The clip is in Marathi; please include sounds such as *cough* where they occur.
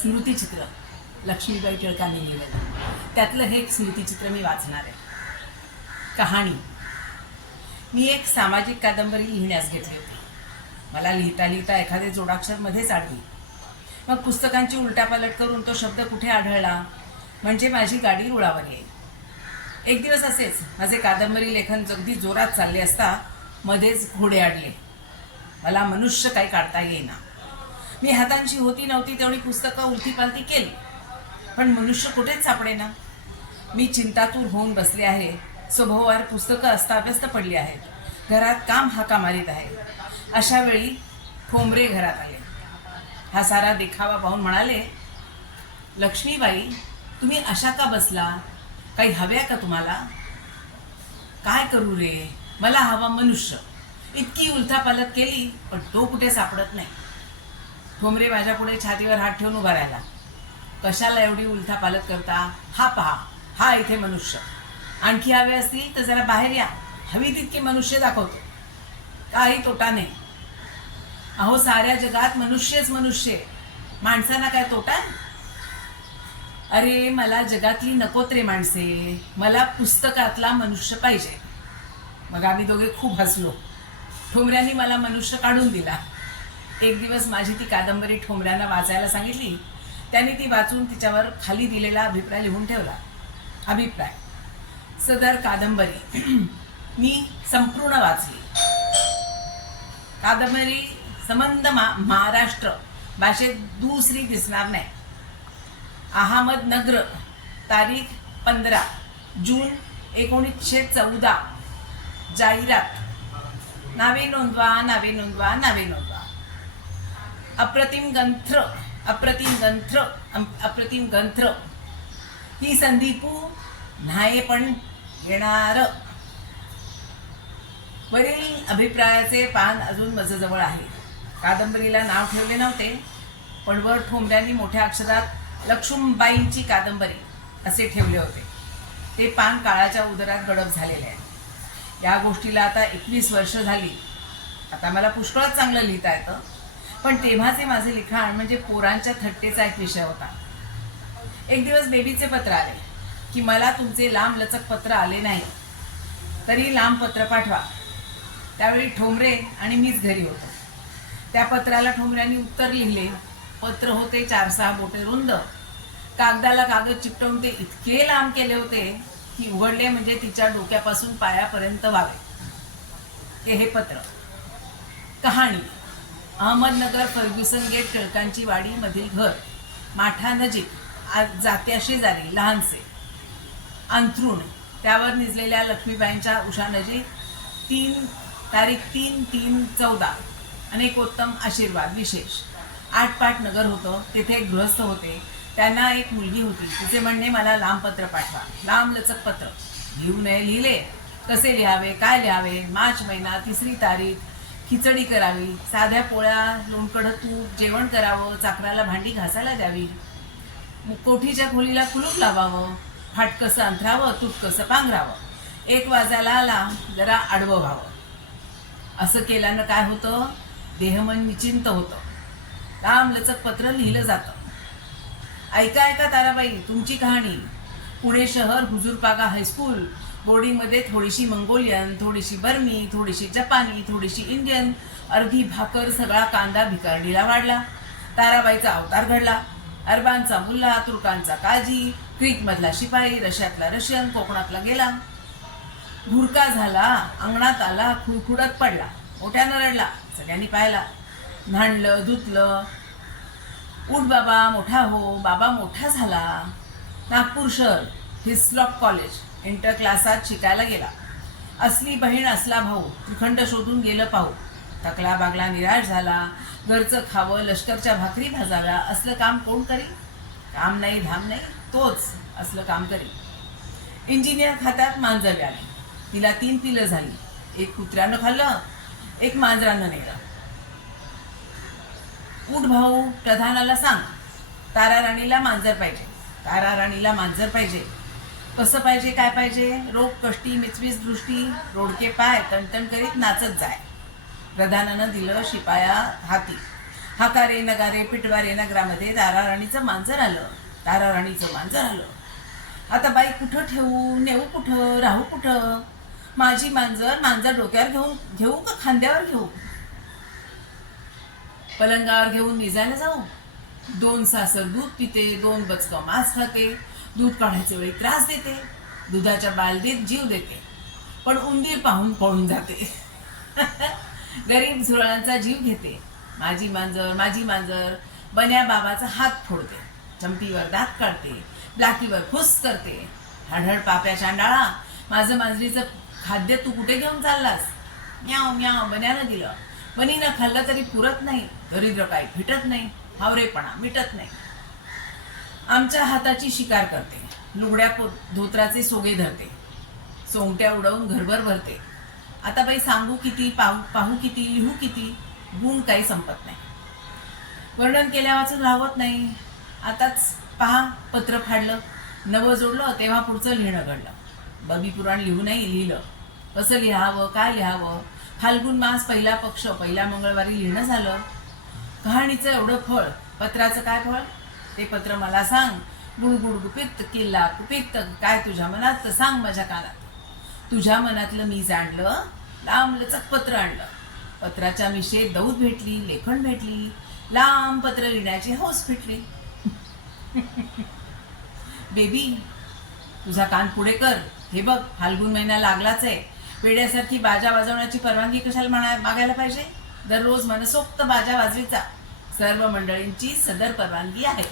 स्मृतिचित्र लक्ष्मीबाई टिळकांनी लिहिलेलं. त्यातलं हे एक स्मृतिचित्र मी वाचणार आहे. कहाणी. मी एक सामाजिक कादंबरी लिहिण्यास घेतली होती. मला लिहिता लिहिता एखादे जोडाक्षर मध्येच आढळली. मग पुस्तकांची उलटापालट करून तो शब्द कुठे आढळला? म्हणजे माझी गाडी रुळावर येईल. एक दिवस असेच माझे कादंबरी लेखन अगदी जोरात चालले असता मध्येच घोडे आडले. मला मनुष्य काही काढता येईना. मी हातांची होती नव्हती तेवढी पुस्तकं उलथीपालथी केली. पण मनुष्य कुठेच सापडे ना मी चिंतातूर होऊन बसले आहे. स्वभावावर पुस्तकं अस्ताव्यस्त पडली आहेत. घरात काम हाका मारीत आहे. अशा वेळी ठोंबरे घरात आले. हा सारा देखावा पाहून म्हणाले लक्ष्मीबाई तुम्ही अशा का बसला? काही हव्या का तुम्हाला? काय करू रे? मला हवा मनुष्य. इतकी उलथापालत केली पण तो कुठे सापडत नाही. ठोंबरे माझ्या पुढे छातीवर हात ठेवून उभा राहिला. कशाला एवढी उलथा पालक करता? हा पहा हा इथे मनुष्य. आणखी हवे असतील तर जरा बाहेर या. हवी तितकी मनुष्य दाखवतो. काही तोटा नाही. अहो साऱ्या जगात मनुष्यच मनुष्य आहे. माणसांना काय तोटा अरे मला जगातली नकोत रे माणसे. मला पुस्तकातला मनुष्य पाहिजे. मग आम्ही दोघे खूप हसलो. ठोंबऱ्यांनी मला मनुष्य काढून दिला. एक दिवस माझी ती कादंबरी ठोंबऱ्यांना वाचायला सांगितली. त्यांनी ती वाचून तिच्यावर खाली दिलेला अभिप्राय लिहून ठेवला. अभिप्राय. सदर कादंबरी. *clears throat* मी संपूर्ण वाचली. कादंबरी संबंध मा महाराष्ट्र भाषेत दुसरी दिसणार नाही. अहमदनगर तारीख पंधरा जून एकोणीसशे चौदा. जाहिरात. नावे नोंदवा नावे नोंदवा नावे नोंदवा. अप्रतिम गंथ्र अप्रतिम गंथ्र अप्रतिम गंथ्र ही संधीपू न्हाये पण येणार. वरील अभिप्रायाचे पान अजून माझ्याजवळ आहे. कादंबरीला नाव ठेवले नव्हते पण वर ठोंबऱ्यांनी मोठ्या अक्षरात लक्ष्मीबाईंची कादंबरी असे ठेवले होते. ते पान काळाच्या उदरात गडप झालेले आहे. या गोष्टीला आता एकवीस वर्ष झाली. आता मला पुष्कळच चांगलं लिहिता येतं. पण तेव्हाचे माझे लिखाण म्हणजे पोरांच्या थट्टेचा एक विषय होता. एक दिवस बेबीचे पत्र आले की मला तुमचे लांब लचक पत्र आले नाही. तरी लांब पत्र पाठवा. त्यावेळी ठोंबरे आणि मीच घरी होतो. त्या पत्राला ठोंबऱ्यांनी उत्तर लिहिले पत्र होते चार सहा बोटे रुंद. कागदाला कागद चिकटवून ते इतके लांब केले होते की उघडले म्हणजे तिच्या डोक्यापासून पायापर्यंत व्हावे ते हे पत्र. कहाणी. अहमदनगर फर्ग्युसन गेट टिळकांची वाडीमधील घर. माठा नजीक आज जात्या शेजारी लहानसे. अंथरुण. त्यावर निजलेल्या लक्ष्मीबाईंच्या उषानजीक तीन तारीख तीन तीन चौदा. अनेकोत्तम आशीर्वाद विशेष. आठपाट नगर होतं तेथे एक गृहस्थ होते. त्यांना एक मुलगी होती. तिचे म्हणणे मला लांब पत्र पाठवा. लांब लचक पत्र. लिहू नये लिहिले. कसे लिहावे काय लिहावे? मार्च महिना तिसरी तारीख खिचडी करावी साध्या पोळ्या लोणकडं तूप जेवण करावं चाकराला भांडी घासायला द्यावी कोठीच्या खोलीला कुलूप लावावं फाटकसं अंथरावं तुटकसं पांघरावं एक वाजायला आला जरा आडवं व्हावं. असं केल्यानं काय होतं? देहमन निचिंत होतं. लांब पत्र लिहिलं जातं. ऐका ऐका ताराबाई तुमची कहाणी. पुणे शहर हुजूरपागा हायस्कूल. बोर्डिंगमध्ये थोडीशी मंगोलियन थोडीशी बर्मी थोडीशी जपानी थोडीशी इंडियन अर्धी भाकर सगळा कांदा भिकारडीला वाढला. ताराबाईचा अवतार घडला. अरबांचा मुल्ला तुर्कांचा काजी क्रीकमधला शिपाई रशियातला रशियन कोकणातला गेला. भुरका झाला अंगणात आला खुळखुडत पडला. मोठ्यानं रडला सगळ्यांनी पाहिला. न्हाणलं धुतलं. उठ बाबा मोठा हो बाबा मोठा झाला. नागपूर शहर. हिस्लॉप कॉलेज इंटर क्लासात शिकायला गेला. असली बहीण असला भाऊ त्रिखंड शोधून गेलं पाहू. थकला बागला निराश झाला. घरचं खावं लष्करच्या भाकरी भाजाव्या असलं काम कोण करी काम नाही धाम नाही तोच असलं काम करी इंजिनियर खात्यात मांजर आली. तिला तीन पिलं झाली. एक कुत्र्यानं खाल्लं एक मांजरानं नेलं. उठ भाऊ प्रधानाला सांग तारा राणीला मांजर पाहिजे. तारा राणीला मांजर पाहिजे. कसं पाहिजे काय पाहिजे? रोग कष्टी मिचवीस दृष्टी रोडके पाय तणतण करीत नाचत जाय. प्रधानानं दिलं शिपाया हाती. हाकारे नगारे पिटवारे नगरामध्ये ताराराणीचं मांजर आलं. ताराराणीचं मांजर आलं. आता बाई कुठं ठेवू नेऊ कुठं राहू कुठं? माझी मांजर मांजर डोक्यावर घेऊन घेऊ का खांद्यावर घेऊ? पलंगावर घेऊन निजायला जाऊ? दोन सासर दूध पिते दोन बचकं मांस खाते. दूध काढायच्या वेळी त्रास देते दुधाच्या बालदीत जीव देते पण उंदीर पाहून पळून जाते. *laughs* गरीब झुरळांचा जीव घेते. माझी मांजर माझी मांजर बन्या बाबाचा हात फोडते चंपीवर दात काढते ब्लाकीवर फुस करते. हडहड पाप्या चांडाळा माझं मांजरीचं खाद्य तू कुठे घेऊन चाललास? म्याव म्याव बन्यानं दिलं. बनीनं खाल्लं तरी पुरत नाही दरिद्र काही फिटत नाही हावरेपणा मिटत नाही. आमच्या हाताची शिकार करते. लुगड्या पो धोत्राचे सोगे धरते. सोंगट्या उडवून घरभर भरते. आता बाई सांगू किती पाहू पाहू किती लिहू किती गुण काही संपत नाही. वर्णन केल्या वाचून राहत नाही. आताच पहा पत्र फाडलं. नवं जोडलं तेव्हा पुढचं लिहिणं घडलं. बबी पुराण लिहूनही लिहिलं. कसं लिहावं काय लिहावं? फाल्गुन मास पहिला पक्ष पहिल्या मंगळवारी लिहिणं झालं. कहाणीचं एवढं फळ पत्राचं काय फळ? ते पत्र मला सांग. गुडगुड गुपित किल्ला कुपित काय तुझ्या मनात तर सांग माझ्या कानात. तुझ्या मनातलं मी जाणलं लांब लचक पत्र आणलं. पत्राच्या मिशेत दौत भेटली लेखन भेटली लांब पत्र लिहिण्याची हौस भेटली. बेबी तुझा कान पुढे कर. हे बघ फाल्गुन महिना लागलाच आहे. वेड्यासारखी बाजा वाजवण्याची परवानगी कशाला म्हणा मागायला पाहिजे? दररोज मनसोक्त बाजा वाजवीचा. सर्व मंडळींची सदर परवानगी आहे.